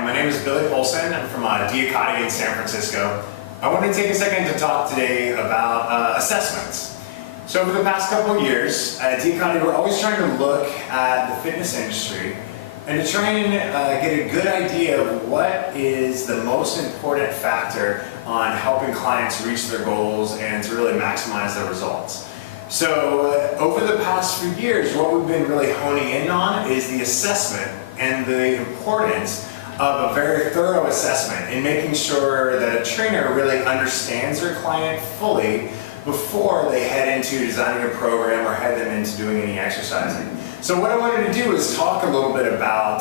Hi, my name is Billy Polson. I'm from DIAKADI in San Francisco. I want to take a second to talk today about assessments. So over the past couple of years at DIAKADI, we're always trying to look at the fitness industry and to try and get a good idea of what is the most important factor on helping clients reach their goals and to really maximize their results. So over the past few years, what we've been really honing in on is the assessment and the importance of a very thorough assessment in making sure that a trainer really understands their client fully before they head into designing a program or head them into doing any exercising. So what I wanted to do is talk a little bit about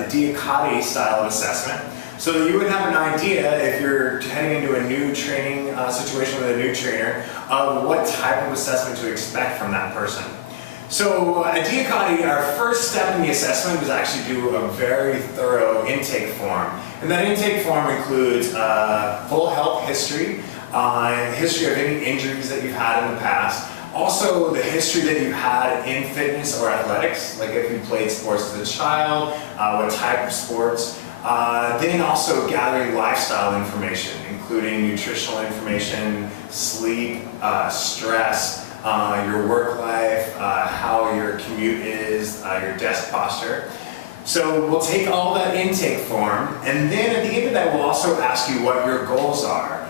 the DIAKADI style of assessment so that you would have an idea if you're heading into a new training situation with a new trainer of what type of assessment to expect from that person. So at DIAKADI, our first step in the assessment was actually do a very thorough intake form. And that intake form includes full health history, history of any injuries that you've had in the past, also the history that you've had in fitness or athletics, like if you played sports as a child, what type of sports, then also gathering lifestyle information, including nutritional information, sleep, stress, your work life, how your commute is, your desk posture. So we'll take all that intake form, and then at the end of that we'll also ask you what your goals are.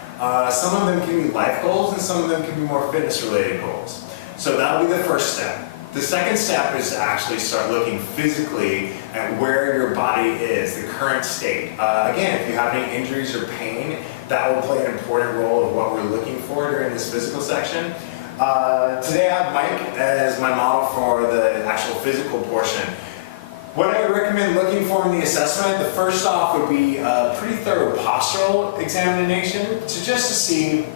Some of them can be life goals and some of them can be more fitness related goals. So that'll be the first step. The second step is to actually start looking physically at where your body is, the current state. Again, if you have any injuries or pain, that will play an important role of what we're looking for during this physical section. Today I have Mike as my model for the actual physical portion. What I would recommend looking for in the assessment, the first off would be a pretty thorough postural examination to see,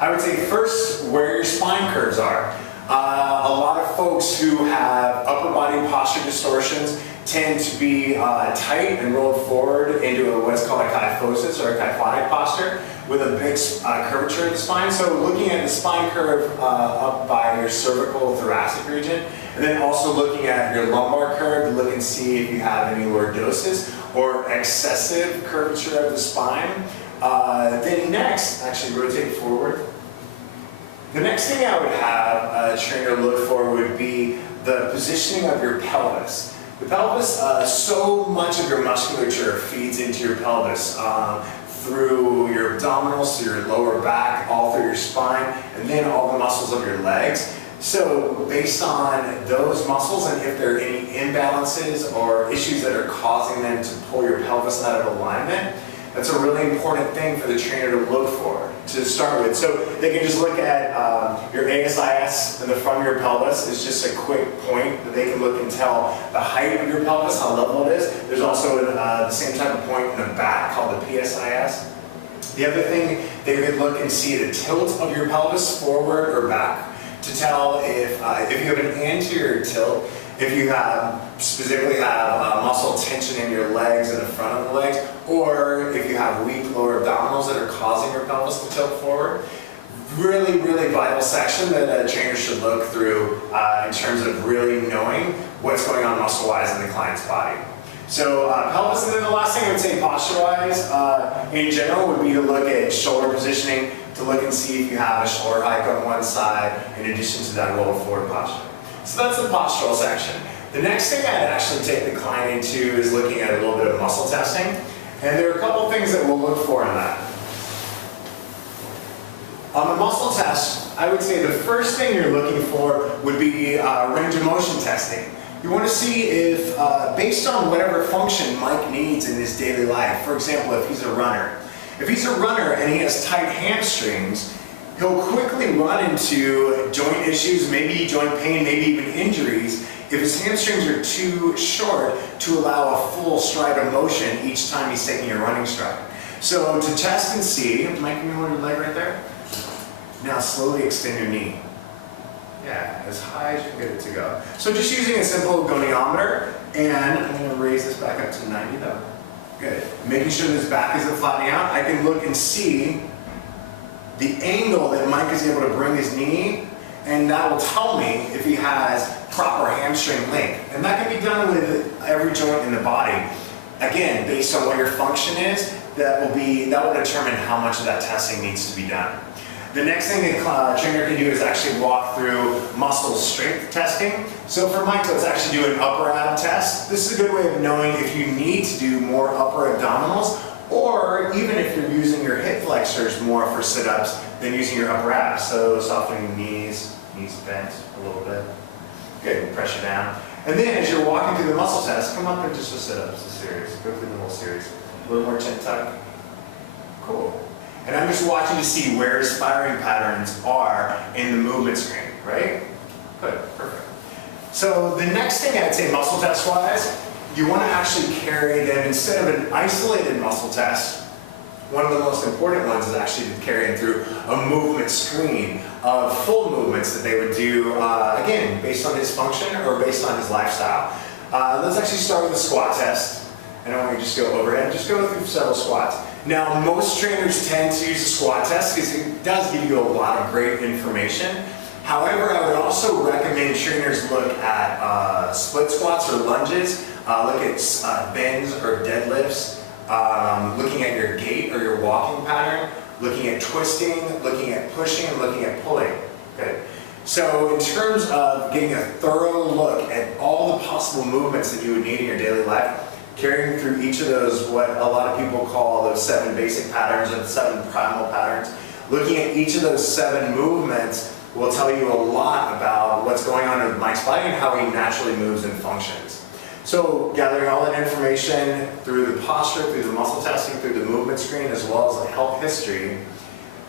I would say first, where your spine curves are. A lot of folks who have upper body posture distortions tend to be tight and rolled forward into what's called a kyphosis or a kyphotic posture with a big curvature of the spine. So looking at the spine curve up by your cervical thoracic region, and then also looking at your lumbar curve to look and see if you have any lordosis or excessive curvature of the spine. Then next, actually rotate forward. The next thing I would have a trainer look for would be the positioning of your pelvis. The pelvis, so much of your musculature feeds into your pelvis through your abdominals, through your lower back, all through your spine, and then all the muscles of your legs. So based on those muscles and if there are any imbalances or issues that are causing them to pull your pelvis out of alignment, that's a really important thing for the trainer to look for to start with. So they can just look at your ASIS in the front of your pelvis. It's just a quick point that they can look and tell the height of your pelvis, how level it is. There's also the same type of point in the back called the PSIS. The other thing, they could look and see the tilt of your pelvis forward or back to tell if you have an anterior tilt, if you specifically have muscle tension in your legs and the front of the legs, or if you have weak lower abdominals that are causing your pelvis to tilt forward. Really, really vital section that a trainer should look through in terms of really knowing what's going on muscle-wise in the client's body. So pelvis, and then the last thing I would say posture-wise in general would be to look at shoulder positioning, to look and see if you have a shoulder hike on one side in addition to that roll forward posture. So that's the postural section. The next thing I'd actually take the client into is looking at a little bit of muscle testing. And there are a couple things that we'll look for in that. On the muscle test, I would say the first thing you're looking for would be range of motion testing. You want to see if, based on whatever function Mike needs in his daily life, for example, if he's a runner. If he's a runner and he has tight hamstrings, he'll quickly run into joint issues, maybe joint pain, maybe even injuries, if his hamstrings are too short to allow a full stride of motion each time he's taking a running stride. So to test and see, Mike, can you hold your leg right there? Now slowly extend your knee. Yeah, as high as you can get it to go. So just using a simple goniometer, and I'm going to raise this back up to 90 though. Good. Making sure this back isn't flattening out, I can look and see the angle that Mike is able to bring his knee, and that will tell me if he has proper hamstring length. And that can be done with every joint in the body. again, based on what your function is, that will determine how much of that testing needs to be done. The next thing a trainer can do is actually walk through muscle strength testing. So for Mike, let's actually do an upper ab test. This is a good way of knowing if you need to do more upper abdominals, or even if you're using your hip flexors more for sit-ups than using your upper abs. So softening the knees bent a little bit. Good, pressure down. And then as you're walking through the muscle test, come up and just a sit-ups, a series. Go through the whole series. A little more chin tuck. Cool. And I'm just watching to see where firing patterns are in the movement screen, right? Good, perfect. So the next thing I'd say muscle test-wise, you want to actually carry them, instead of an isolated muscle test, one of the most important ones is actually to carry them through a movement screen of full movements that they would do, again, based on his function or based on his lifestyle. Let's actually start with the squat test. I don't want you to just go overhead, just go through several squats. Now, most trainers tend to use a squat test because it does give you a lot of great information. However, I would also recommend trainers look at split squats or lunges, look at bends or deadlifts, looking at your gait or your walking pattern, looking at twisting, looking at pushing, and looking at pulling. Good. So in terms of getting a thorough look at all the possible movements that you would need in your daily life, carrying through each of those, what a lot of people call those 7 basic patterns or the 7 primal patterns, looking at each of those 7 movements will tell you a lot about what's going on with Mike's body and how he naturally moves and functions. So gathering all that information through the posture, through the muscle testing, through the movement screen, as well as the health history,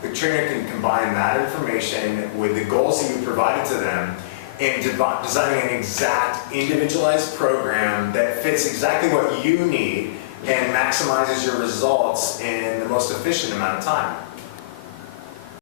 the trainer can combine that information with the goals that you provided to them and designing an exact individualized program that fits exactly what you need and maximizes your results in the most efficient amount of time.